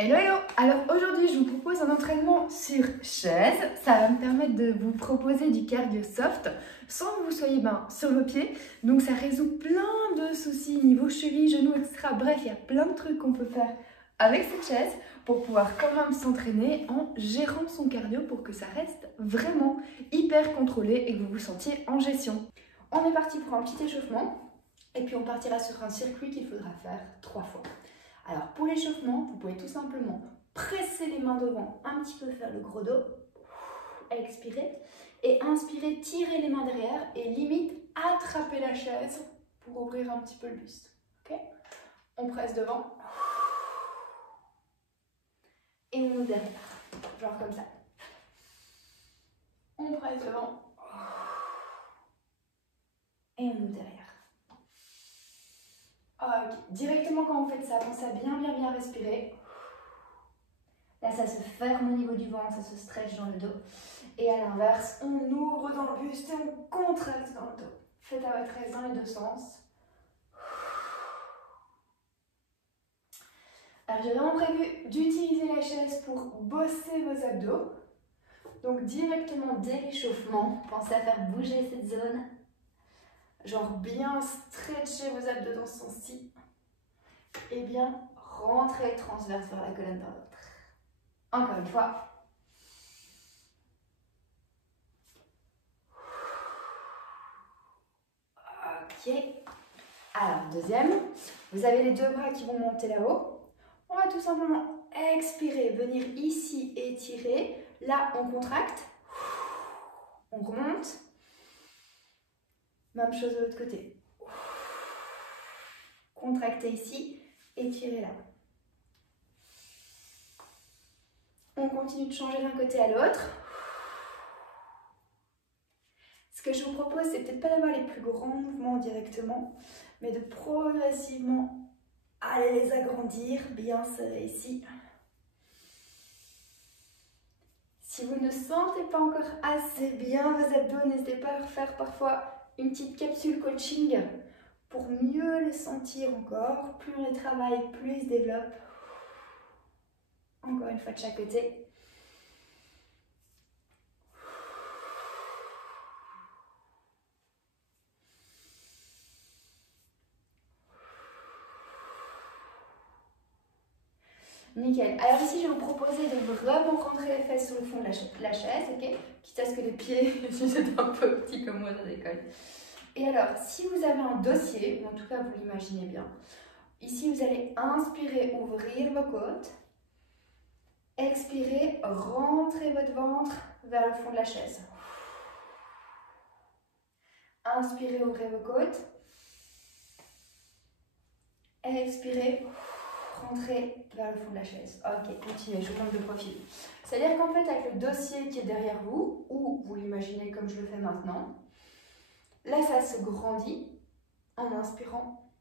Hello hello! Alors aujourd'hui je vous propose un entraînement sur chaise. Ça va me permettre de vous proposer du cardio soft sans que vous soyez sur vos pieds. Donc ça résout plein de soucis niveau cheville, genoux, etc. Bref, il y a plein de trucs qu'on peut faire avec cette chaise pour pouvoir quand même s'entraîner en gérant son cardio pour que ça reste vraiment hyper contrôlé et que vous vous sentiez en gestion. On est parti pour un petit échauffement et puis on partira sur un circuit qu'il faudra faire 3 fois. Alors pour l'échauffement, vous pouvez tout simplement presser les mains devant, un petit peu faire le gros dos, expirer, et inspirer, tirer les mains derrière et limite attraper la chaise pour ouvrir un petit peu le buste. Okay, on presse devant et on ouvre derrière, genre comme ça. On presse devant et on ouvre derrière. Okay. Directement quand vous faites ça, pensez à bien respirer. Là, ça se ferme au niveau du ventre, ça se stretch dans le dos. Et à l'inverse, on ouvre dans le buste et on contracte dans le dos. Faites à votre aise dans les deux sens. Alors, j'ai vraiment prévu d'utiliser la chaise pour bosser vos abdos. Donc, directement dès l'échauffement, pensez à faire bouger cette zone. Genre bien stretcher vos abdos dans ce sens-ci. Et bien rentrer transverse vers la colonne d'un autre. Encore une fois. Ok. Alors, deuxième, vous avez les deux bras qui vont monter là-haut. On va tout simplement expirer, venir ici étirer. Là, on contracte. On remonte. Même chose de l'autre côté. Contractez ici, étirez là. On continue de changer d'un côté à l'autre. Ce que je vous propose, c'est peut-être pas d'avoir les plus grands mouvements directement, mais de progressivement aller les agrandir, bien serré ici. Si vous ne sentez pas encore assez bien vos abdos, n'hésitez pas à faire parfois une petite capsule coaching pour mieux les sentir encore. Plus on les travaille, plus ils se développent. Encore une fois de chaque côté. Nickel. Alors ici, je vais vous proposer de vraiment rentrer les fesses sur le fond de la chaise, ok? Quitte à ce que les pieds, si c'est un peu petit comme moi, ça décolle. Et alors, si vous avez un dossier, ou en tout cas vous l'imaginez bien, ici vous allez inspirer, ouvrir vos côtes. Expirez, rentrez votre ventre vers le fond de la chaise. Inspirez, ouvrez vos côtes. Expirez, rentrez vers le fond de la chaise. Ok, continuez, je vous montre de profil. C'est-à-dire qu'en fait, avec le dossier qui est derrière vous, ou vous l'imaginez comme je le fais maintenant, là, ça se grandit en inspirant.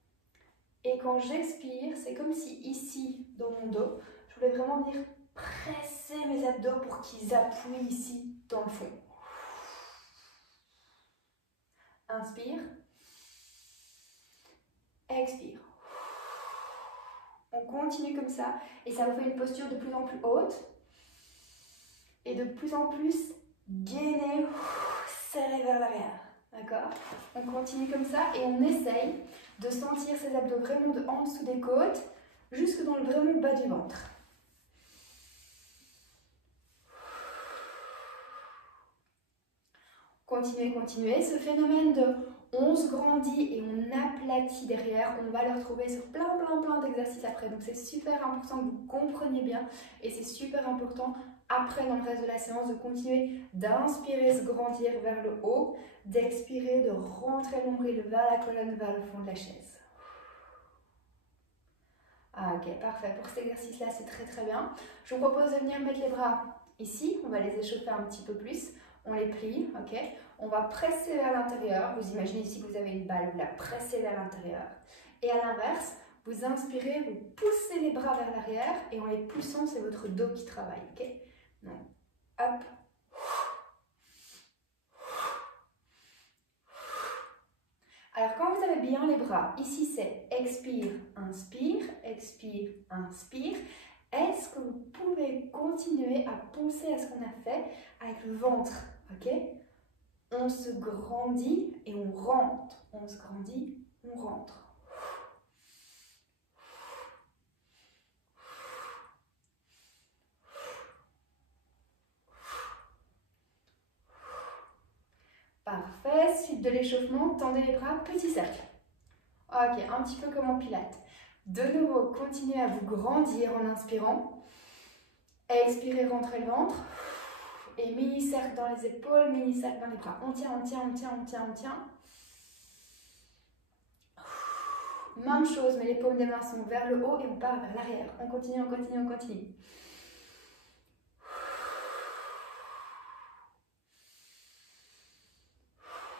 Et quand j'expire, c'est comme si ici, dans mon dos, je voulais vraiment venir presser mes abdos pour qu'ils appuient ici, dans le fond. Inspire. Expire. On continue comme ça et ça vous fait une posture de plus en plus haute et de plus en plus gainée, serrée vers l'arrière. D'accord? On continue comme ça et on essaye de sentir ces abdos vraiment de en dessous des côtes jusque dans le vraiment bas du ventre. Continuez, continuez. Ce phénomène de on se grandit et on aplatit derrière, on va le retrouver sur plein d'exercices après. Donc c'est super important que vous compreniez bien et c'est super important après dans le reste de la séance de continuer d'inspirer, se grandir vers le haut, d'expirer, de rentrer le nombril vers la colonne, vers le fond de la chaise. Ah, ok, parfait. Pour cet exercice-là, c'est très bien. Je vous propose de venir mettre les bras ici. On va les échauffer un petit peu plus. On les plie, ok? On va presser vers l'intérieur. Vous imaginez ici que vous avez une balle, vous la pressez vers l'intérieur. Et à l'inverse, vous inspirez, vous poussez les bras vers l'arrière et en les poussant, c'est votre dos qui travaille, ok? Donc, hop. Alors, quand vous avez bien les bras, ici c'est expire, inspire, expire, inspire. Est-ce que vous pouvez continuer à penser à ce qu'on a fait avec le ventre, ok? On se grandit et on rentre. On se grandit, on rentre. Parfait, suite de l'échauffement, tendez les bras, petit cercle. Ok, un petit peu comme en pilates. De nouveau, continuez à vous grandir en inspirant. Expirez, rentrez le ventre. Et mini-cercle dans les épaules, mini-cercle dans les bras. On tient, on tient, on tient, on tient, on tient. Même chose, mais les paumes des mains sont vers le haut et on part vers l'arrière. On continue, on continue, on continue.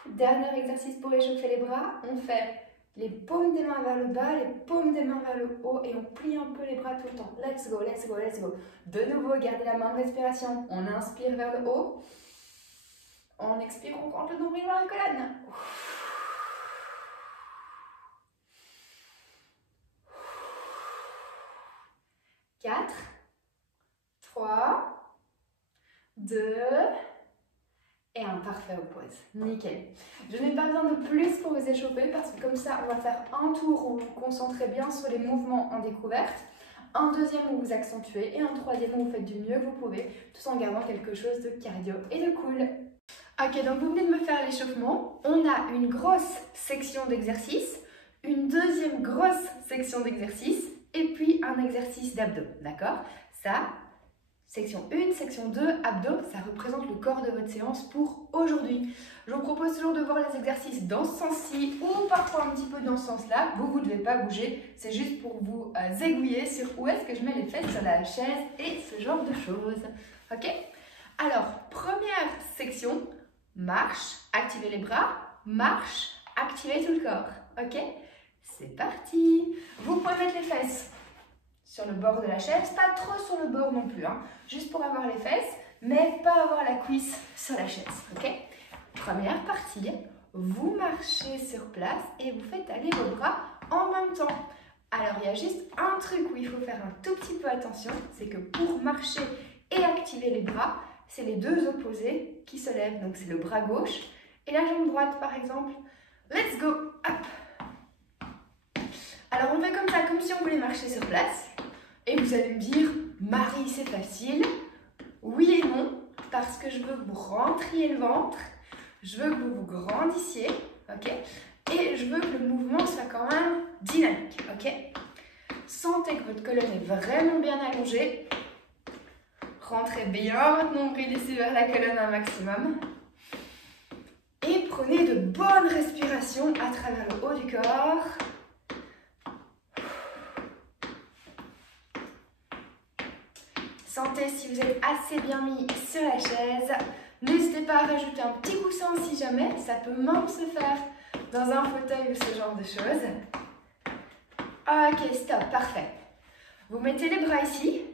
Dernier exercice pour échauffer les bras. On fait les paumes des mains vers le bas, les paumes des mains vers le haut et on plie un peu les bras tout le temps. Let's go, let's go, let's go. De nouveau, gardez la même respiration. On inspire vers le haut. On expire, on rentre le nombril dans la colonne. 4, 3, 2 et 1. Parfait, on pose. Nickel. Je n'ai pas besoin de plus pour vous échauffer parce que comme ça, on va faire un tour où vous vous concentrez bien sur les mouvements en découverte, un deuxième où vous accentuez et un troisième où vous faites du mieux que vous pouvez, tout en gardant quelque chose de cardio et de cool. Ok, donc vous venez de me faire l'échauffement. On a une grosse section d'exercice, une deuxième grosse section d'exercice et puis un exercice d'abdos, d'accord? Ça, section 1, section 2, abdos, ça représente le corps de votre séance pour aujourd'hui. Je vous propose toujours de voir les exercices dans ce sens-ci ou parfois un petit peu dans ce sens-là. Vous ne devez pas bouger, c'est juste pour vous aiguiller sur où est-ce que je mets les fesses sur la chaise et ce genre de choses. Ok? Alors, première section, marche, activez les bras, marche, activez tout le corps. Ok? C'est parti. Vous pouvez mettre les fesses sur le bord de la chaise, pas trop sur le bord non plus, hein, juste pour avoir les fesses, mais pas avoir la cuisse sur la chaise, ok? Première partie, vous marchez sur place et vous faites aller vos bras en même temps. Alors, il y a juste un truc où il faut faire un tout petit peu attention, c'est que pour marcher et activer les bras, c'est les deux opposés qui se lèvent, donc c'est le bras gauche et la jambe droite, par exemple. Let's go, hop! Alors, on fait comme ça, comme si on voulait marcher sur place. Et vous allez me dire, Marie, c'est facile. Oui et non, parce que je veux que vous rentriez le ventre, je veux que vous vous grandissiez, ok? Et je veux que le mouvement soit quand même dynamique, ok? Sentez que votre colonne est vraiment bien allongée. Rentrez bien votre nombril ici vers la colonne un maximum. Et prenez de bonnes respirations à travers le haut du corps. Sentez si vous êtes assez bien mis sur la chaise. N'hésitez pas à rajouter un petit coussin si jamais. Ça peut même se faire dans un fauteuil ou ce genre de choses. Ok, stop, parfait. Vous mettez les bras ici.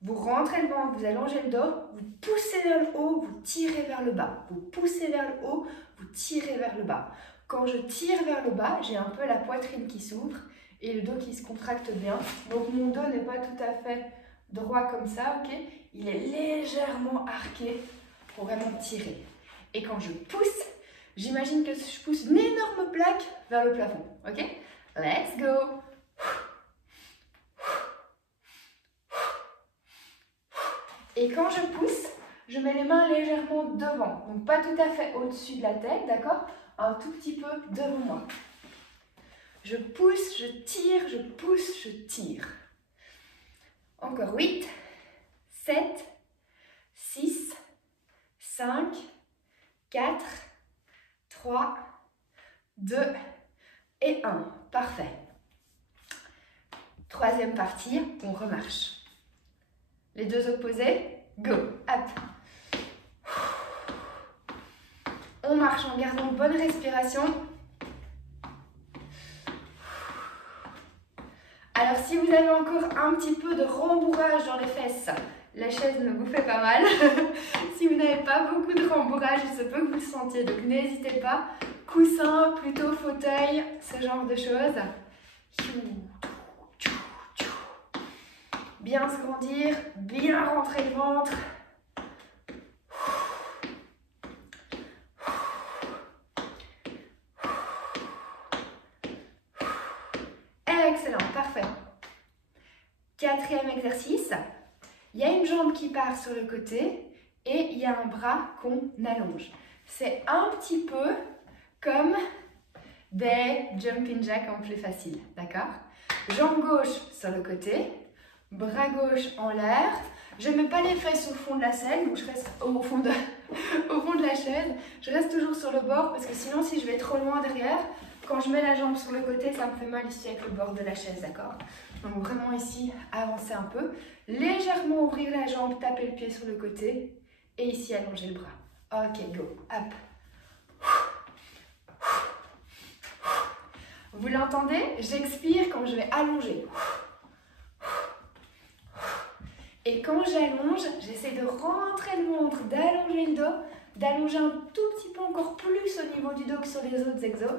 Vous rentrez le ventre, vous allongez le dos. Vous poussez vers le haut, vous tirez vers le bas. Vous poussez vers le haut, vous tirez vers le bas. Quand je tire vers le bas, j'ai un peu la poitrine qui s'ouvre et le dos qui se contracte bien. Donc mon dos n'est pas tout à fait droit comme ça, ok? Il est légèrement arqué pour vraiment tirer. Et quand je pousse, j'imagine que je pousse une énorme plaque vers le plafond, ok? Let's go! Et quand je pousse, je mets les mains légèrement devant. Donc pas tout à fait au-dessus de la tête, d'accord? Un tout petit peu devant moi. Je pousse, je tire, je pousse, je tire. Encore 8, 7, 6, 5, 4, 3, 2 et 1. Parfait. Troisième partie, on remarche. Les deux opposés, go, hop. On marche en gardant une bonne respiration. Alors si vous avez encore un petit peu de rembourrage dans les fesses, la chaise me vous fait pas mal. Si vous n'avez pas beaucoup de rembourrage, il se peut que vous le sentiez, donc n'hésitez pas. Coussin, plutôt fauteuil, ce genre de choses. bien se grandir, bien rentrer le ventre. Excellent, parfait. Quatrième exercice, il y a une jambe qui part sur le côté et il y a un bras qu'on allonge. C'est un petit peu comme des jumping jacks en plus facile, d'accord? Jambe gauche sur le côté, bras gauche en l'air. Je ne mets pas les fesses au fond de la selle, donc je reste au fond de la chaise. Je reste toujours sur le bord parce que sinon, si je vais trop loin derrière, quand je mets la jambe sur le côté, ça me fait mal ici avec le bord de la chaise, d'accord? Donc vraiment ici, avancer un peu. Légèrement ouvrir la jambe, taper le pied sur le côté. Et ici, allonger le bras. Ok, go. Hop. Vous l'entendez? J'expire quand je vais allonger. Et quand j'allonge, j'essaie de rentrer le ventre, d'allonger le dos, d'allonger un tout petit peu encore plus au niveau du dos que sur les autres exos.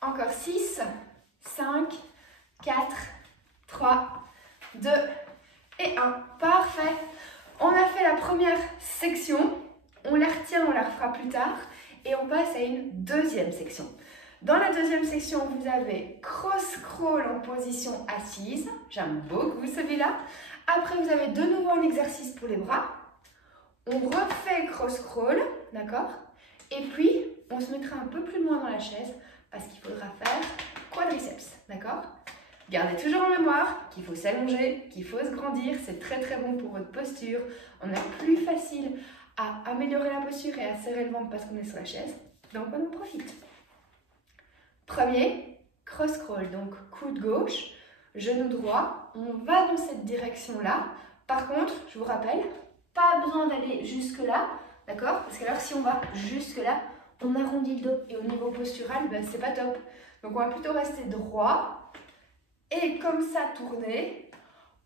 Encore 6, 5, 4, 3, 2 et 1. Parfait. On a fait la première section. On la retient, on la refera plus tard. Et on passe à une deuxième section. Dans la deuxième section, vous avez cross-crawl en position assise. J'aime beaucoup celui-là. Après, vous avez de nouveau un exercice pour les bras. On refait cross-crawl, d'accord? Et puis, on se mettra un peu plus loin dans la chaise parce qu'il faudra faire quadriceps, d'accord? Gardez toujours en mémoire qu'il faut s'allonger, qu'il faut se grandir. C'est très très bon pour votre posture. On a plus facile à améliorer la posture et à serrer le ventre parce qu'on est sur la chaise. Donc, on en profite. Premier, cross-crawl, donc coude gauche, genou droit. On va dans cette direction-là. Par contre, je vous rappelle, pas besoin d'aller jusque-là, d'accord? Parce que alors, si on va jusque-là, on arrondit le dos. Et au niveau postural, ben, c'est pas top. Donc, on va plutôt rester droit et comme ça tourner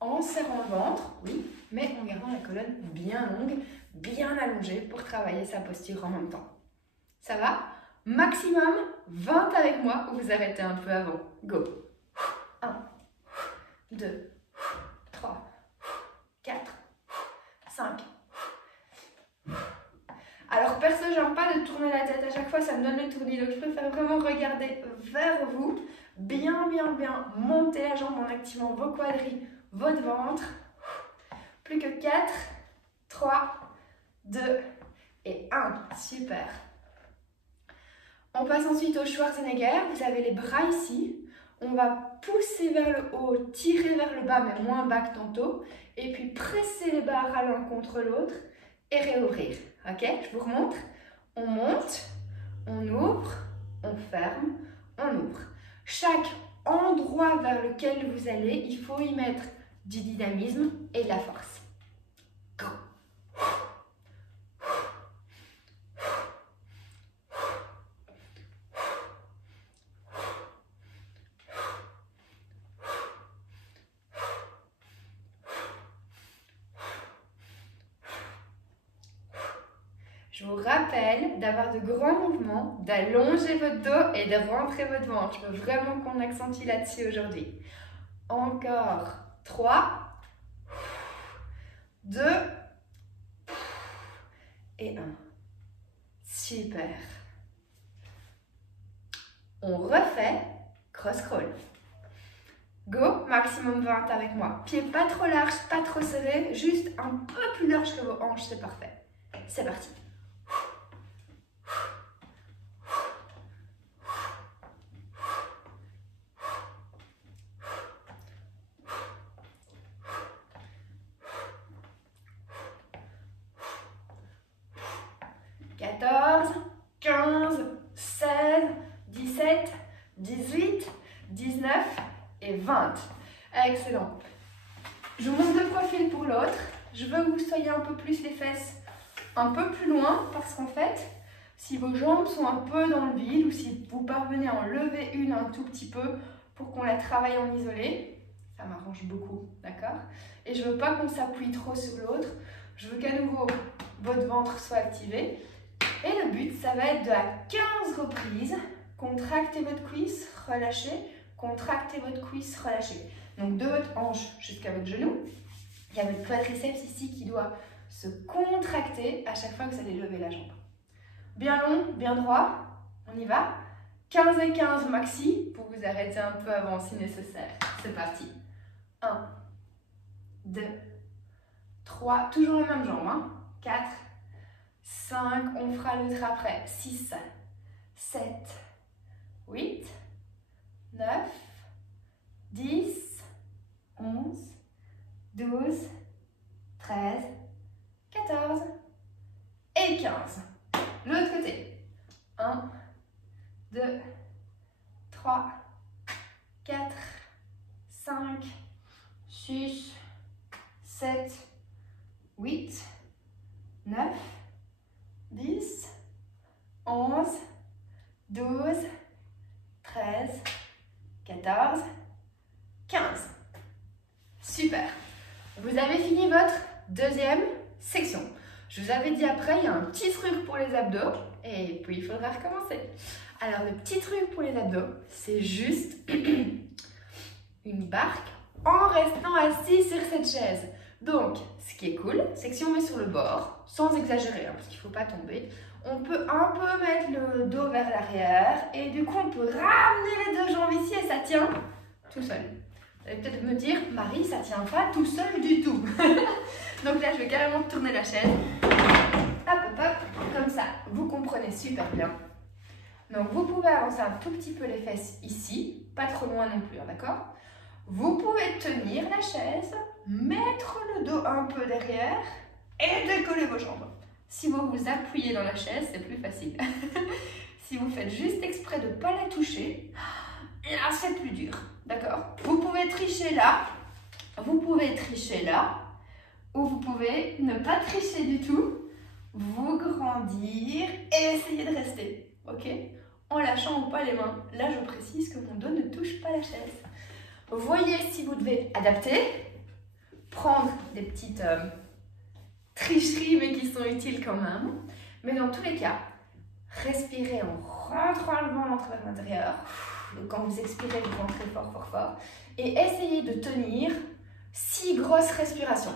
en serrant le ventre, oui, mais en gardant la colonne bien longue, bien allongée pour travailler sa posture en même temps. Ça va? Maximum 20 avec moi ou vous arrêtez un peu avant. Go! 1, 2, 3, 4, 5. Alors perso, j'aime pas de tourner la tête à chaque fois, ça me donne le tournis. Donc je préfère vraiment regarder vers vous. Bien monter la jambe en activant vos quadris, votre ventre. Plus que 4, 3, 2 et 1. Super. On passe ensuite au Schwarzenegger. Vous avez les bras ici. On va pousser vers le haut, tirer vers le bas, mais moins bas que tantôt. Et puis presser les barres à l'un contre l'autre et réouvrir. Ok, je vous remontre. On monte, on ouvre, on ferme, on ouvre. Chaque endroit vers lequel vous allez, il faut y mettre du dynamisme et de la force. Go! Je vous rappelle d'avoir de grands mouvements, d'allonger votre dos et de rentrer votre ventre. Je veux vraiment qu'on accentue là-dessus aujourd'hui. Encore 3, 2 et 1. Super. On refait cross-crawl. Go, maximum 20 avec moi. Pieds pas trop larges, pas trop serrés, juste un peu plus large que vos hanches, c'est parfait. C'est parti. 14, 15, 16, 17, 18, 19 et 20. Excellent. Je vous montre de profil pour l'autre. Je veux que vous soyez un peu plus les fesses un peu plus loin parce qu'en fait, si vos jambes sont un peu dans le vide ou si vous parvenez à en lever une un tout petit peu pour qu'on la travaille en isolé, ça m'arrange beaucoup, d'accord? Et je veux pas qu'on s'appuie trop sur l'autre. Je veux qu'à nouveau, votre ventre soit activé. Et le but, ça va être de à 15 reprises, contractez votre cuisse, relâchez, contractez votre cuisse, relâchez. Donc de votre hanche jusqu'à votre genou, il y a votre quadriceps ici qui doit se contracter à chaque fois que vous allez lever la jambe. Bien long, bien droit, on y va. 15 et 15 maxi pour vous arrêter un peu avant si nécessaire. C'est parti. 1, 2, 3, toujours la même jambe, hein. 4, 5, on fera l'autre après. 6, 7, 8, 9, 10, 11, 12, 13, 14 et 15. L'autre côté. 1, 2, 3, 4, 5, 6, 7, 8, 9, 10, 11, 12, 13, 14, 15. Super. Vous avez fini votre deuxième section. Je vous avais dit après, il y a un petit truc pour les abdos et puis il faudra recommencer. Alors, le petit truc pour les abdos, c'est juste une barque en restant assis sur cette chaise. Donc, ce qui est cool, c'est que si on met sur le bord, sans exagérer, hein, parce qu'il ne faut pas tomber, on peut un peu mettre le dos vers l'arrière et du coup, on peut ramener les deux jambes ici et ça tient tout seul. Vous allez peut-être me dire, Marie, ça ne tient pas tout seul du tout. Donc là, je vais carrément tourner la chaise. Hop, hop, hop, comme ça. Vous comprenez super bien. Donc, vous pouvez avancer un tout petit peu les fesses ici, pas trop loin non plus, hein, d'accord? Vous pouvez tenir la chaise, mettre le dos un peu derrière et décoller vos jambes. Si vous vous appuyez dans la chaise, c'est plus facile. Si vous faites juste exprès de ne pas la toucher, là, c'est plus dur, d'accord? Vous pouvez tricher là, vous pouvez tricher là, ou vous pouvez ne pas tricher du tout, vous grandir et essayer de rester, ok? En lâchant ou pas les mains. Là, je précise que mon dos ne touche pas la chaise. Voyez si vous devez adapter, prendre des petites tricheries, mais qui sont utiles quand même. Mais dans tous les cas, respirez en rentrant le ventre vers l'intérieur. Donc quand vous expirez, vous rentrez fort, fort, fort. Et essayez de tenir 6 grosses respirations.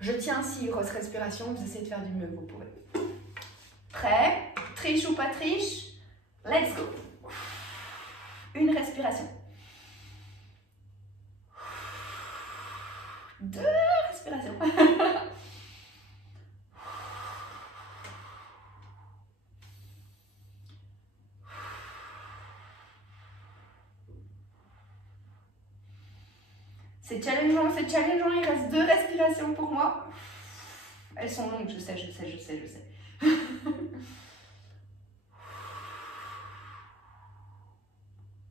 Je tiens 6 grosses respirations, vous essayez de faire du mieux que vous pouvez. Prêt? Triche ou pas triche? Let's go. Une respiration. 2 respirations. C'est challengeant, il reste 2 respirations pour moi. Elles sont longues, je sais.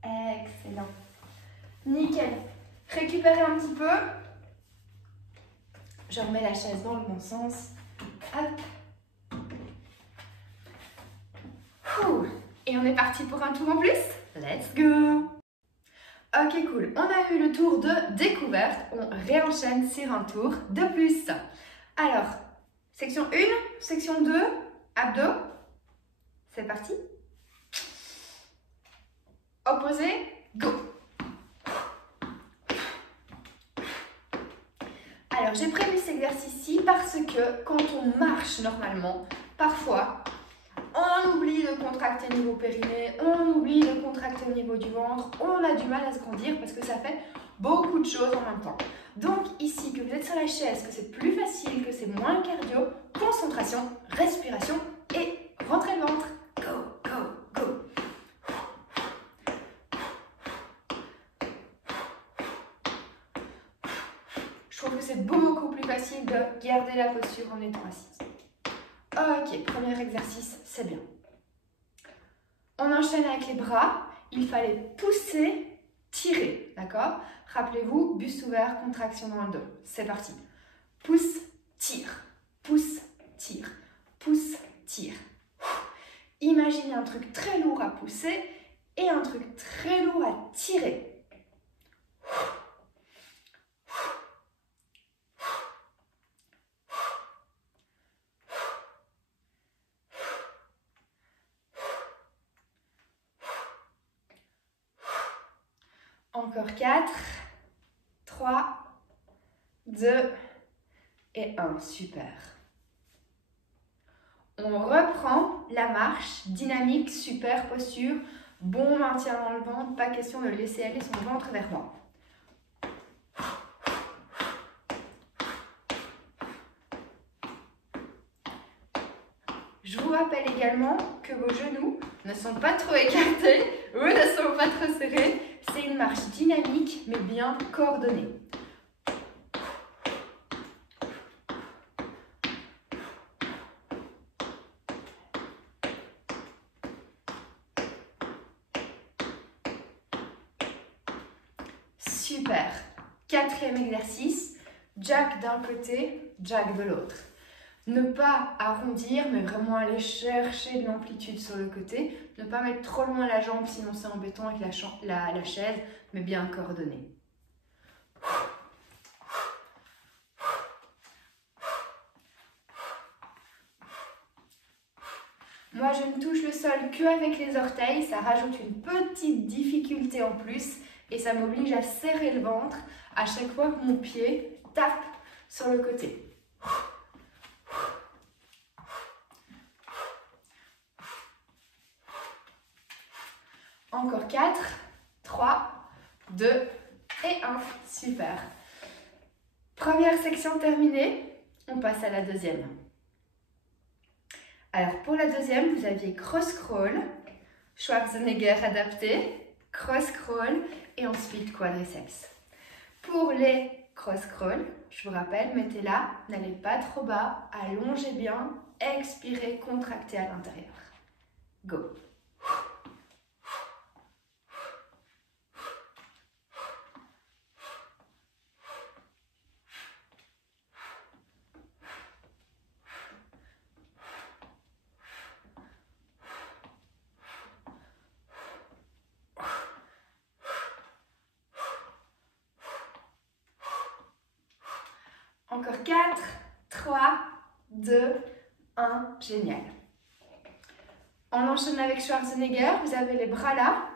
Excellent. Nickel. Récupérez un petit peu. Je remets la chaise dans le bon sens. Hop. Et on est parti pour un tour en plus. Let's go. Ok, cool. On a eu le tour de découverte. On réenchaîne sur un tour de plus. Alors, section 1, section 2, abdos. C'est parti. Opposé, go. Alors, j'ai prévu cet exercice-ci parce que quand on marche normalement, parfois, on oublie de contracter au niveau périnée, on oublie de contracter au niveau du ventre, on a du mal à se grandir parce que ça fait beaucoup de choses en même temps. Donc ici, que vous êtes sur la chaise, que c'est plus facile, que c'est moins cardio, concentration, respiration et rentrez le ventre. Go, go, go. Je trouve que c'est beaucoup plus facile de garder la posture en étant assise. Ok, premier exercice, c'est bien. On enchaîne avec les bras. Il fallait pousser, tirer, d'accord? Rappelez-vous, buste ouvert, contraction dans le dos. C'est parti. Pousse, tire, pousse, tire, pousse, tire. Imaginez un truc très lourd à pousser et un truc très lourd à tirer. Encore 4, 3, 2 et 1. Super. On reprend la marche, dynamique, super posture, bon maintien dans le ventre, pas question de laisser aller son ventre vers moi. Je vous rappelle également que vos genoux ne sont pas trop écartés ou ne sont pas trop serrés. C'est une marche dynamique mais bien coordonnée. Super. Quatrième exercice, jack d'un côté, jack de l'autre. Ne pas arrondir, mais vraiment aller chercher de l'amplitude sur le côté. Ne pas mettre trop loin la jambe, sinon c'est embêtant avec la chaise, mais bien coordonné. Moi, je ne touche le sol qu'avec les orteils. Ça rajoute une petite difficulté en plus et ça m'oblige à serrer le ventre à chaque fois que mon pied tape sur le côté. Encore 4, 3, 2 et 1. Super. Première section terminée. On passe à la deuxième. Alors pour la deuxième, vous aviez cross-crawl, Schwarzenegger adapté, cross-crawl et ensuite quadriceps. Pour les cross-crawl, je vous rappelle, mettez là, n'allez pas trop bas, allongez bien, expirez, contractez à l'intérieur. Go! Encore 4, 3, 2, 1. Génial. On enchaîne avec Schwarzenegger. Vous avez les bras là.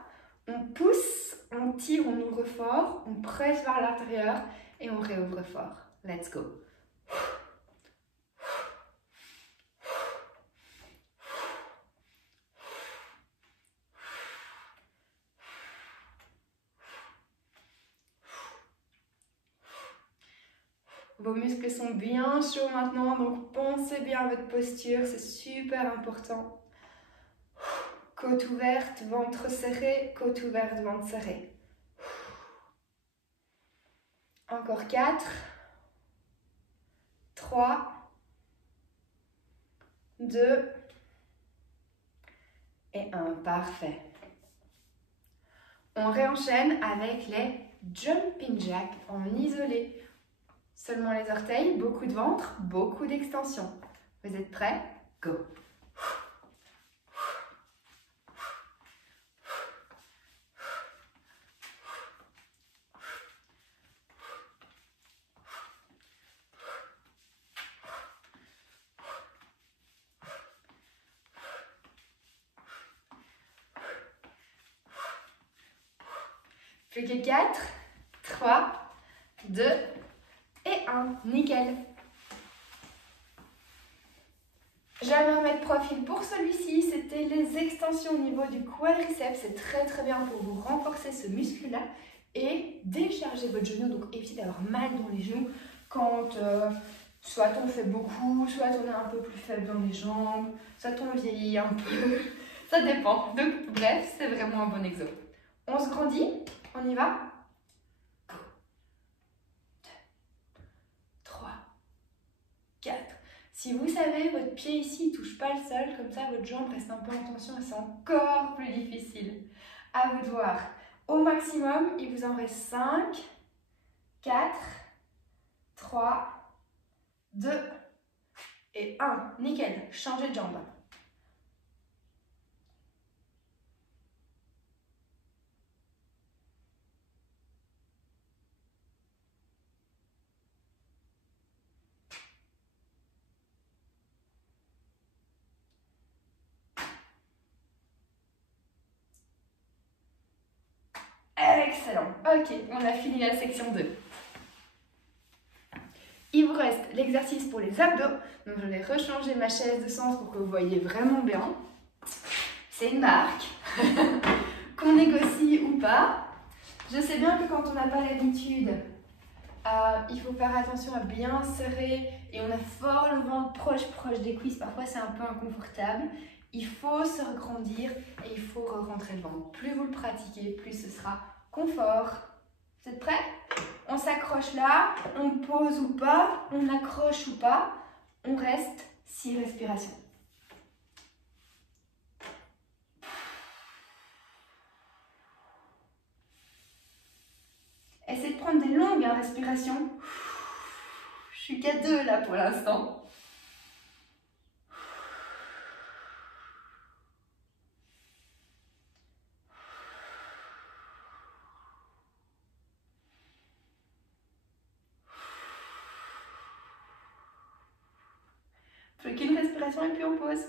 On pousse, on tire, on ouvre fort. On presse vers l'intérieur et on réouvre fort. Let's go. Vos muscles sont bien chauds maintenant, donc pensez bien à votre posture, c'est super important. Côte ouverte, ventre serré, côte ouverte, ventre serré. Encore 4, 3, 2 et 1. Parfait. On réenchaîne avec les jumping jacks en isolé. Seulement les orteils, beaucoup de ventre, beaucoup d'extension. Vous êtes prêts? Go! Plus que 4, 3, 2 et 1. Nickel. Jamais remettre profil pour celui-ci, c'était les extensions au niveau du quadriceps. C'est très très bien pour vous renforcer ce muscle-là et décharger votre genou. Donc évitez d'avoir mal dans les genoux quand soit on fait beaucoup, soit on est un peu plus faible dans les jambes, soit on vieillit un peu. Ça dépend. Donc bref, c'est vraiment un bon exemple. On se grandit, on y va. 3, 4. Si vous savez, votre pied ici ne touche pas le sol, comme ça votre jambe reste un peu en tension et c'est encore plus difficile. À vous de voir. Au maximum, il vous en reste 5, 4, 3, 2 et 1. Nickel. Changez de jambe. Excellent. Excellent. Ok, on a fini la section 2. Il vous reste l'exercice pour les abdos. Donc je vais rechanger ma chaise de sens pour que vous voyez vraiment bien. C'est une marque qu'on négocie ou pas. Je sais bien que quand on n'a pas l'habitude, il faut faire attention à bien serrer et on a fort le ventre proche des cuisses. Parfois c'est un peu inconfortable. Il faut se regrandir et il faut re-rentrer le ventre. Plus vous le pratiquez, plus ce sera confort. Vous êtes prêts? On s'accroche là, on pose ou pas, on accroche ou pas, on reste 6 respirations. Essayez de prendre des longues respirations. Je suis qu'à 2 là pour l'instant. Plus qu'une respiration et puis on pose.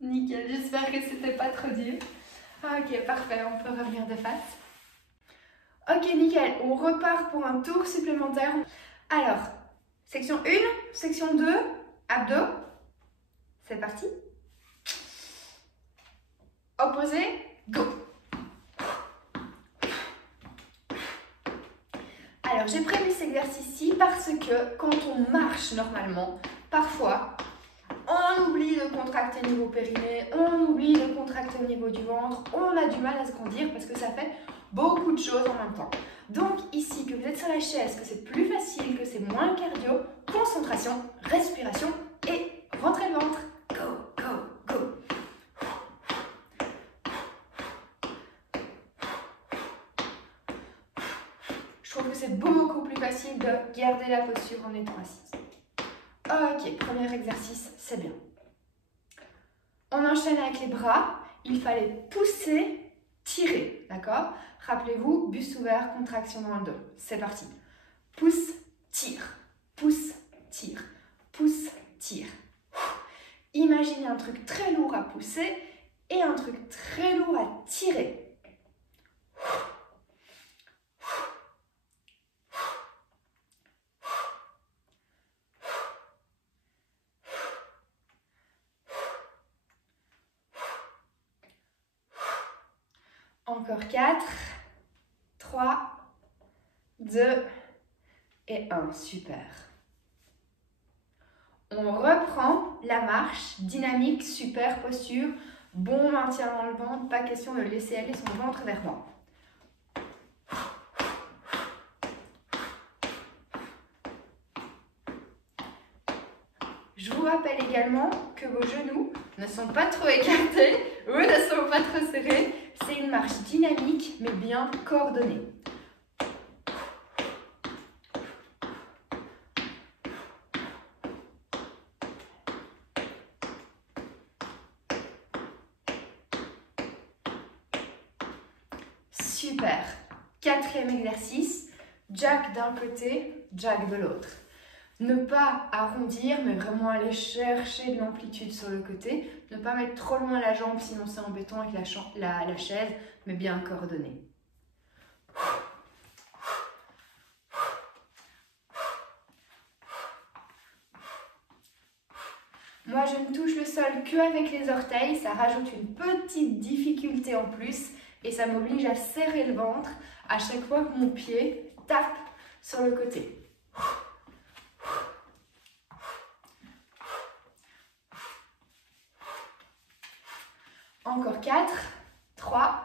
Nickel, j'espère que c'était pas trop dur. Ok, parfait, on peut revenir de face. Ok, nickel, on repart pour un tour supplémentaire. Alors, section 1, section 2, abdos. C'est parti. Opposé, go. Alors, j'ai prévu cet exercice-ci parce que quand on marche normalement, parfois, on oublie de contracter au niveau périnée, on oublie de contracter au niveau du ventre, on a du mal à se grandir parce que ça fait beaucoup de choses en même temps. Donc ici, que vous êtes sur la chaise, que c'est plus facile, que c'est moins cardio, concentration, respiration et rentrez le ventre. Go, go, go. Je trouve que c'est beaucoup plus facile de garder la posture en étant assise. Ok, premier exercice, c'est bien. On enchaîne avec les bras. Il fallait pousser, tirer, d'accord? Rappelez-vous, buste ouvert, contraction dans le dos. C'est parti. Pousse, tire, pousse, tire, pousse, tire. Imaginez un truc très lourd à pousser et un truc très lourd à tirer. Encore 4, 3, 2 et 1. Super. On reprend la marche, dynamique, super posture, bon maintien dans le ventre, pas question de laisser aller son ventre vers moi. Je vous rappelle également que vos genoux ne sont pas trop écartés ou ne sont pas trop serrés. C'est une marche dynamique mais bien coordonnée. Super. Quatrième exercice, jack d'un côté, jack de l'autre. Ne pas arrondir, mais vraiment aller chercher de l'amplitude sur le côté. Ne pas mettre trop loin la jambe, sinon c'est embêtant avec la chaise, mais bien coordonné. Moi, je ne touche le sol qu'avec les orteils. Ça rajoute une petite difficulté en plus et ça m'oblige à serrer le ventre à chaque fois que mon pied tape sur le côté. Encore 4, 3,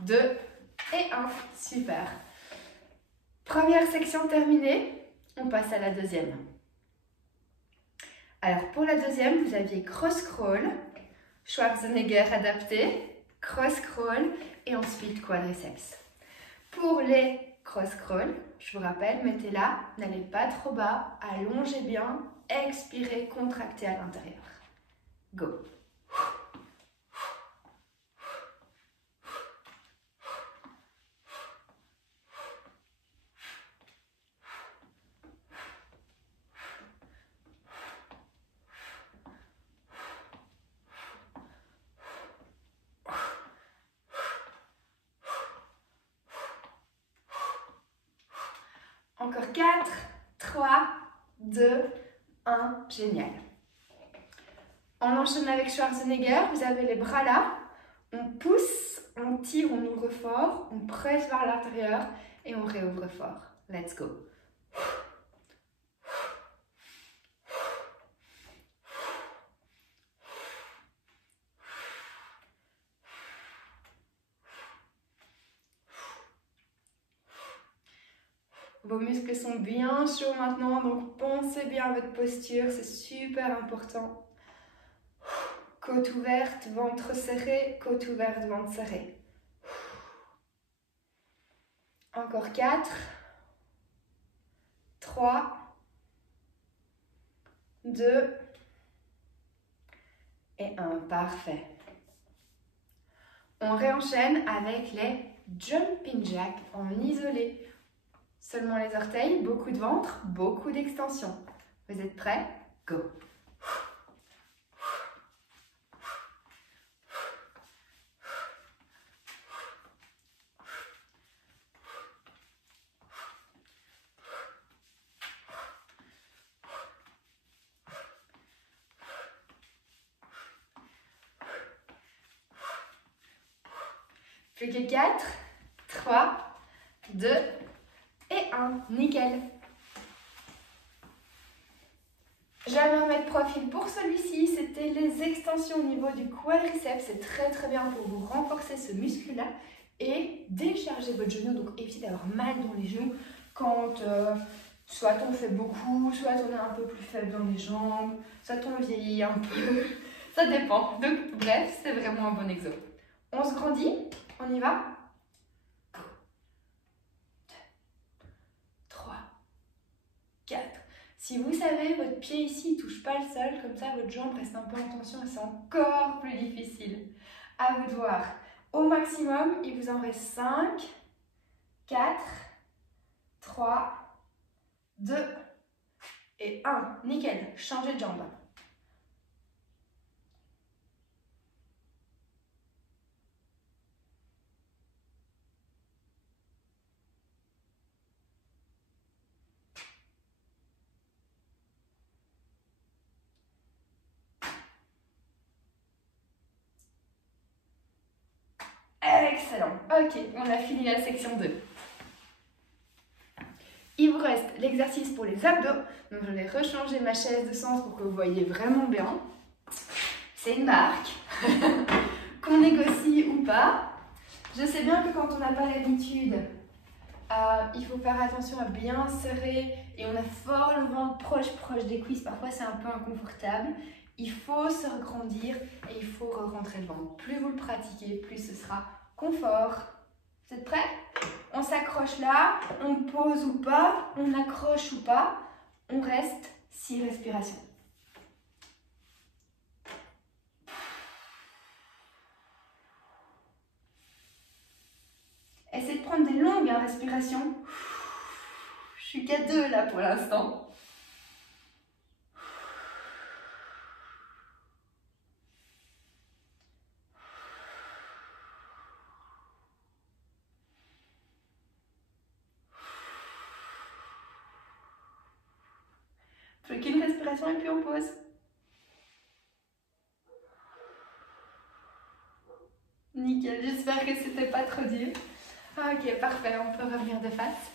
2 et 1. Super. Première section terminée. On passe à la deuxième. Alors, pour la deuxième, vous aviez cross-crawl, Schwarzenegger adapté, cross-crawl et ensuite quadriceps. Pour les cross-crawl, je vous rappelle, mettez-la, n'allez pas trop bas, allongez bien, expirez, contractez à l'intérieur. Go! Encore 4, 3, 2, 1. Génial. On enchaîne avec Schwarzenegger. Vous avez les bras là. On pousse, on tire, on ouvre fort. On presse vers l'intérieur et on réouvre fort. Let's go. Vos muscles sont bien chauds maintenant, donc pensez bien à votre posture, c'est super important. Côte ouverte, ventre serré, côte ouverte, ventre serré. Encore 4, 3, 2 et 1. Parfait. On réenchaîne avec les jumping jacks en isolé. Seulement les orteils, beaucoup de ventre, beaucoup d'extension. Vous êtes prêts? Go! Plus que 4, 3, 2 et 1. Nickel. Je vais me remettre profil pour celui-ci. C'était les extensions au niveau du quadriceps. C'est très bien pour vous renforcer ce muscle-là et décharger votre genou. Donc évitez d'avoir mal dans les genoux quand soit on fait beaucoup, soit on est un peu plus faible dans les jambes, soit on vieillit un peu. Ça dépend. Donc bref, c'est vraiment un bon exemple. On se grandit. On y va? 2, 3, 4. Si vous savez, votre pied ici ne touche pas le sol, comme ça votre jambe reste un peu en tension et c'est encore plus difficile. À vous de voir. Au maximum, il vous en reste 5, 4, 3, 2 et 1. Nickel. Changez de jambe. Excellent. Ok, on a fini la section 2. Il vous reste l'exercice pour les abdos. Donc je vais rechanger ma chaise de sens pour que vous voyez vraiment bien. C'est une marque qu'on négocie ou pas. Je sais bien que quand on n'a pas l'habitude, il faut faire attention à bien serrer et on a fort le ventre proche des cuisses. Parfois c'est un peu inconfortable. Il faut se regrandir et il faut re-rentrer le ventre. Plus vous le pratiquez, plus ce sera confort. Vous êtes prêts? On s'accroche là, on pose ou pas, on accroche ou pas, on reste 6 respirations. Essayez de prendre des longues respirations. Je suis qu'à 2 là pour l'instant. Plus qu'une respiration et puis on pose. Nickel, j'espère que c'était pas trop dur. Ok, parfait, on peut revenir de face.